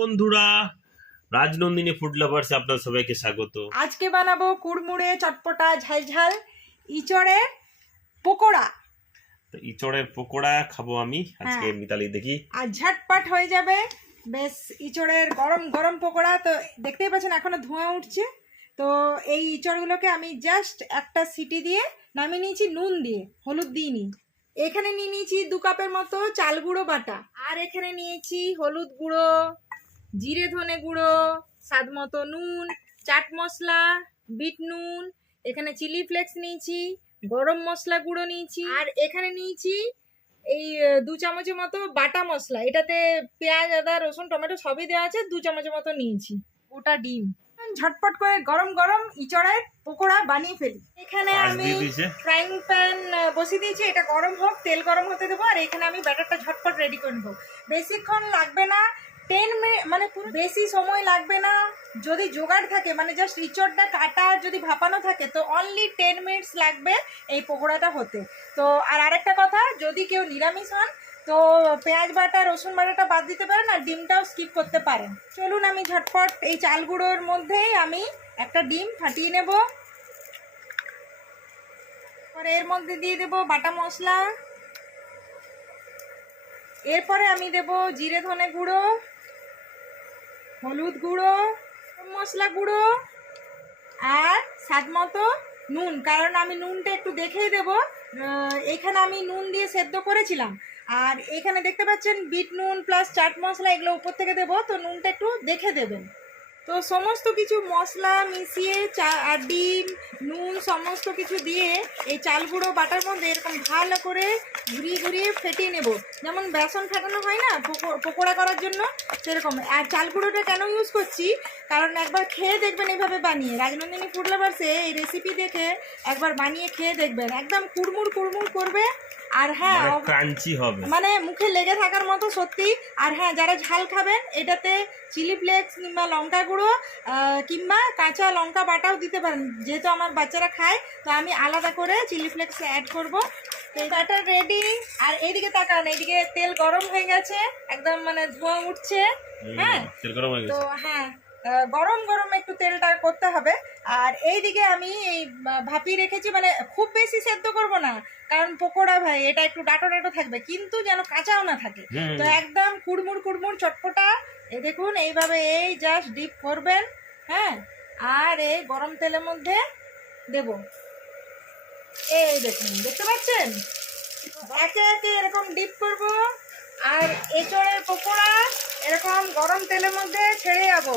বন্ধুরা রাজনন্দিনী ফুড লাভার্সে আপনার সবাইকে স্বাগত। আজকে বানাবো কুড়মুড়ে চটপটা ঝালঝাল ইচড়ের পকোড়া। তো ইচড়ের পকোড়া খাব আমি আজকে হ্যাঁ। মিতালি দেখি। আর ঝটপট হয়ে যাবে বেশ ইচড়ের গরম গরম পকোড়া। তো দেখতেই পাচ্ছেন এখনও ধোঁয়া উঠছে। তো এই ইচড়গুলোকে আমি জাস্ট একটা সিটি দিয়ে নামিয়ে নিয়েছি নুন দিয়ে হলুদ দিইনি এখানে নিয়ে নিয়েছি দু কাপের মতো চাল গুঁড়ো বাটা। আর এখানে নিয়েছি হলুদ গুঁড়ো। জিরে ধনে গুঁড়ো স্বাদ মতো নুন চাট মশলা বিট নুন এখানে চিলি ফ্লেক্স নিয়েছি গরম মশলা গুঁড়ো নিয়েছি আর এখানে নিয়েছি এই দু চামচের মতো বাটা মশলা। এটাতে পেঁয়াজ আদা রসুন টমেটো সবই দেওয়া আছে দু চামচের মতো নিয়েছি। ওটা ডিম। ঝটপট করে গরম গরম ইচড়ের পকোড়া বানিয়ে ফেলি। এখানে আমি ফ্রাইং প্যান বসিয়ে দিয়েছি। এটা গরম হোক তেল গরম হতে দেবো আর এখানে আমি ব্যাটারটা ঝটপট রেডি করে নেব। বেশিক্ষণ লাগবে না টেন মিনিট মানে পুরো বেশি সময় লাগবে না। যদি জোগাড় থাকে মানে জাস্ট ইচড়টা কাটা যদি ভাপানো থাকে, তো অনলি টেন মিনিটস লাগবে এই পকোড়াটা হতে। তো, আর আরেকটা কথা, যদি কেউ নিরামিষ হন, তো পেঁয়াজ বাটা, রসুন বাটাটা বাদ দিতে পারেন আর ডিমটাও স্কিপ করতে পারেন। চলুন আমি ঝটপট এই চাল গুঁড়োর মধ্যেই আমি একটা ডিম ফাটিয়ে নেব। পরে এর মধ্যে দিয়ে দেব বাটা মশলা। এরপরে আমি দেব জিরে ধনে গুঁড়ো। হলুদ গুঁড়ো, মশলা গুঁড়ো আর স্বাদ মতো নুন। কারণ আমি নুনটা একটু দেখেই দেব। এখানে আমি নুন দিয়ে সেদ্ধ করেছিলাম। আর এখানে দেখতে পাচ্ছেন বিট নুন প্লাস চাট মশলা এগুলো উপর থেকে দেবো। তো নুনটা একটু দেখে দেবেন। তো সমস্ত কিছু মশলা মিশিয়ে চা আর ডিম, নুন সমস্ত কিছু দিয়ে এই চাল গুঁড়ো বাটার মধ্যে এরকম ভালো করে ঘুরিয়ে ঘুরিয়ে ফেটিয়ে নেব। যেমন বেসন ফেটানো হয় না, পকো- পকোড়া করার জন্য সেরকম। আর চাল গুঁড়োটা কেন ইউজ করছি? কারণ একবার খেয়ে দেখবেন এইভাবে বানিয়ে। রাজনন্দিনী ফুড লাভার্সে এই রেসিপি দেখে একবার বানিয়ে খেয়ে দেখবেন। একদম কুড়মুড় কুড়মুড় করবে আর হ্যাঁ ক্রাঞ্চি হবে। মানে মুখে লেগে থাকার মতো সত্যি। আর হ্যাঁ যারা ঝাল খাবেন এটাতে চিলি ফ্লেক্স কিংবা লঙ্কা গুঁড়ো কিংবা কাঁচা লঙ্কা বাটাও দিতে পারেন। যেহেতু আমার বাচ্চারা খায় তো আমি আলাদা করে চিলি ফ্লেক্স অ্যাড করব। তো রেডি আর এইদিকে তাকান এইদিকে তেল গরম হয়ে গেছে। একদম মানে ধোঁয়া উঠছে। হ্যাঁ। তেল গরম হয়ে তো হ্যাঁ গরম গরম একটু তেলটা করতে হবে। আর এই দিকে আমি এই ভাপিয়ে রেখেছি মানে খুব বেশি সেদ্ধ করব না কারণ পকোড়া ভাই এটা একটু ডাটো ডাটো থাকবে কিন্তু যেন কাঁচাও না থাকে। তো একদম কুড়মুড় কুড়মুড় চটপটা এই দেখুন এইভাবে এই জাস্ট ডিপ করবেন হ্যাঁ? আর এই গরম তেলের মধ্যে দেব। এই দেখুন দেখতে পাচ্ছেন? একে একে এরকম ডিপ করব আর এঁচড়ের পকোড়া এরকম গরম তেলের মধ্যে ছেড়ে যাব।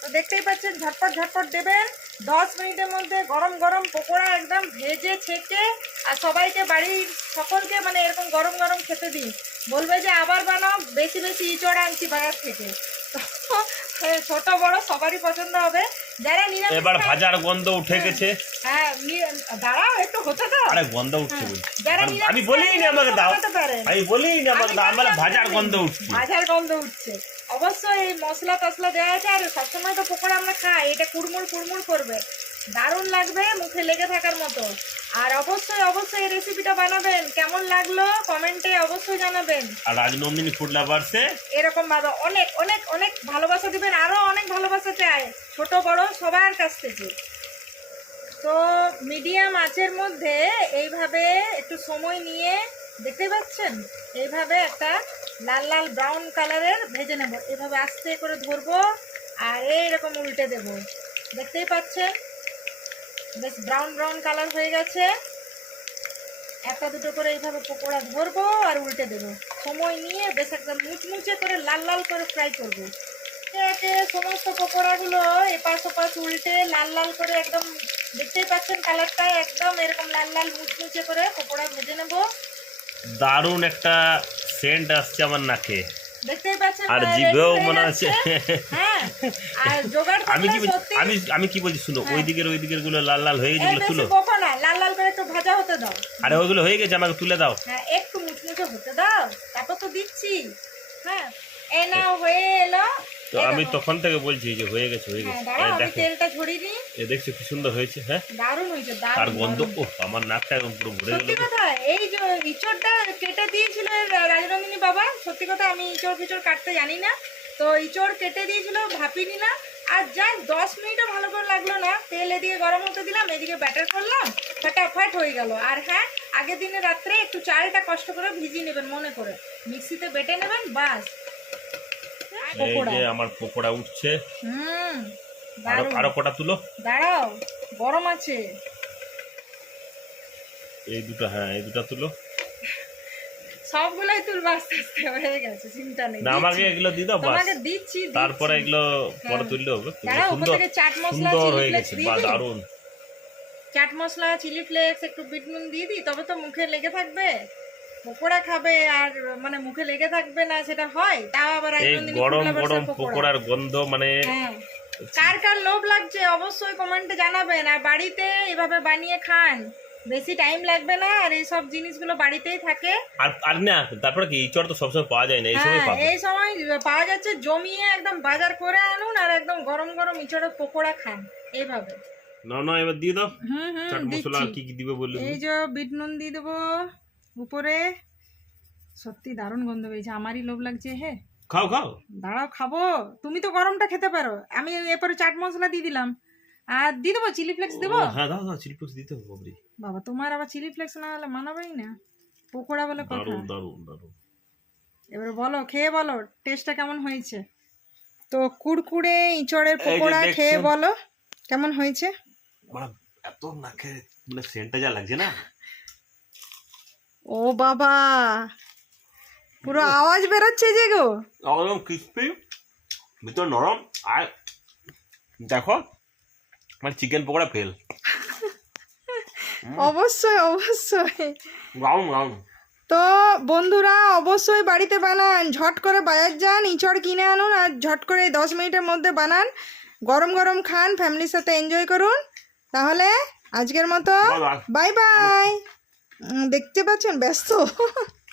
তো দেখতেই পাচ্ছেন ঝটপট ঝটপট দেবেন। দশ মিনিটের মধ্যে গরম গরম পকোড়া একদম ভেজে ছেঁকে আর সবাইকে বাড়ির সকলকে মানে এরকম গরম গরম খেতে দিন। বলবে যে আবার বানাও বেশি বেশি ইঁচড় আনছি বাজার থেকে। ছোট বড় সবারই পছন্দ হবে। যারা নিরামিষ এবার ভাজার গন্ধ উঠে গেছে। হ্যাঁ দাঁড়াও একটু হতে দাও। আরে গন্ধ উঠছে হ্যাঁ। যারা আমি বলিনি আমাকে দাও। আমি বলিনি আমাকে দাও আমার ভাজার গন্ধ উঠছে। ভাজার গন্ধ উঠছে। অবশ্যই এই মশলা টসলা দেওয়া আছে আর সবসময় তো পকোড়া আমরা খাই এটা কুড়মুড় কুড়মুড় করবে। দারুণ লাগবে মুখে লেগে থাকার মতো। আর অবশ্যই অবশ্যই এই রেসিপিটা বানাবেন। কেমন লাগল কমেন্টে অবশ্যই জানাবেন। আর রাজনন্দিনী ফুড লাভার্সে এরকম ভাবে অনেক অনেক অনেক ভালোবাসা দিবেন আরও অনেক ভালোবাসা চাই ছোট বড় সবার কাছ থেকে। তো মিডিয়াম আঁচের মধ্যে এইভাবে একটু সময় নিয়ে দেখতে পাচ্ছেন? এইভাবে একটা লাল লাল ব্রাউন কালারের ভেজে নেব। এভাবে আস্তে করে ধরবো আর এইরকম উল্টে দেব। দেখতেই পাচ্ছেন? বেশ ব্রাউন ব্রাউন কালার হয়ে গেছে। একটা দুটো করে এইভাবে পকোড়া ধরবো আর উল্টে দেবো। সময় নিয়ে বেশ একদম মুচমুচে করে লাল লাল করে ফ্রাই করব। একে সমস্ত পকোড়াগুলো এপাশ ওপাশ উল্টে লাল লাল করে একদম দেখতেই পাচ্ছেন কালারটা একদম এরকম লাল লাল মুচমুচে করে পকোড়া ভেজে নেব। দারুণ একটা সেন্ট আসছে আমার নাকে। দেখতেই পাচ্ছেন আর জিভেও মনে। হচ্ছে। হ্যাঁ আমি কি আমি আমি কি বলছি শুনো হ্যাঁ। ওই দিকের ওই দিকেরগুলো লাল লাল হয়ে গেছে তুলো। না লাল লাল করে একটু ভাজা হতে দাও। আরে ওইগুলো হয়ে গেছে আমাকে তুলে দাও। হ্যাঁ একটু মুচমুচে হতে দাও তারপর তো দিচ্ছি। হ্যাঁ এ নাও হয়ে এলো। তো আমি তখন থেকে বলছি যে হয়ে গেছে হয়ে হ্যাঁ গেছে তেলটা ঝরিয়ে দিই এ দেখছ কি সুন্দর হয়েছে হ্যাঁ? দারুণ হয়েছে আর গন্ধ ও আমার নাকটা একদম পুরো ভরে গেল কথা? এই যে ইঁচড়টা কেটে দিয়েছিল রাজরঙ্গিনী বাবা। সত্যি কথা আমি ইঁচড় ফিচড় কাটতে জানি না। তো ইঁচড় কেটে দিয়েছিল ভাপি নিলাম আর যাই দশ মিনিটও ভালো করে লাগল না। তেল এদিকে গরম হতে দিলাম এদিকে ব্যাটার করলাম ফাটাফাট হয়ে গেল। আর হ্যাঁ আগের দিনে রাত্রে একটু চালটা কষ্ট করে ভিজিয়ে নেবেন মনে করে। মিক্সিতে বেটে নেবেন বাস। এই পকোড়া। যে আমার পকোড়া উঠছে। হুম আরও কটা তুলো? দাঁড়াও গরম আছে। এই দুটো হ্যাঁ এই দুটো তুলো। সবগুলাই তুলবো আস্তে আস্তে হয়ে গেছে চিন্তা নেই। না আমাকে এগুলো দিয়ে দাও তোমাকে দিচ্ছি তারপরে এগুলো পরে হ্যাঁ। তুললে হবে দাঁড়াও, সুন্দর থেকে চাট মশলা, চিলি ফ্লেক্স দিয়ে দিই? দারুণ। চাট মশলা চিলি ফ্লেক্স একটু বিট নুন দিয়ে দিই তবে তো মুখে লেগে থাকবে। পকোড়া খাবে আর মানে মুখে লেগে থাকবে না সেটা হয়। তাও আবার একজন গরম গরম পকোড়ার গন্ধ মানে হ্যাঁ। কার কার লোভ লাগছে অবশ্যই কমেন্টে জানাবেন। আর বাড়িতে এভাবে বানিয়ে খান। বেশি টাইম লাগবে না আর এইসব জিনিসগুলো বাড়িতেই থাকে। আর আর না তারপরে কি ইচড় তো সবসময় পাওয়া যায় না এই সময় হ্যাঁ পাবে। এই সময় পাওয়া যাচ্ছে জমিয়ে একদম বাজার করে আনুন আর একদম গরম গরম ইঁচড়ের পকোড়া খান এইভাবে। না না এবার দিয়ে দাও। হুম হুম চাট মশলা কি কি দিবে বললে এই যে বিট নুন দিয়ে দেবো উপরে। সত্যি দারুণ গন্ধ পেয়েছে আমারই লোভ লাগছে হে। খাও খাও। দাঁড়াও খাব। তুমি তো গরমটা খেতে পারো আমি এরপরে চাট মশলা দিয়ে দিলাম। আর দিয়ে দেবো চিলি ফ্লেক্স দেবো? হ্যাঁ দাও দাও চিলি ফ্লেক্স দিতে হবে বাবরি বাবা তোমার আবার চিলি ফ্লেক্স না হলে মানাবেই না। পকোড়া বলে কথা। দারুণ দারুণ দারুণ। এবার বলো খেয়ে বলো টেস্টটা কেমন হয়েছে? তো কুড়কুড়ে ইঁচড়ের পকোড়া খেয়ে বলো কেমন হয়েছে? এত নাকে মানে সেন্টটা যা লাগছে না? ও বাবা পুরো আওয়াজ বেরোচ্ছে যে গো। একদম ক্রিস্পি ভিতর নরম আর দেখো মানে চিকেন পকোড়া ফেল অবশ্যই অবশ্যই। গাউন গাউন তো বন্ধুরা অবশ্যই বাড়িতে বানান। ঝট করে বাজার যান ইঁচড় কিনে আনুন আর ঝট করে দশ মিনিটের মধ্যে বানান। গরম গরম খান ফ্যামিলির সাথে এনজয় করুন। তাহলে আজকের মতো. বাই বাই দেখতে পাচ্ছেন ব্যস্ত।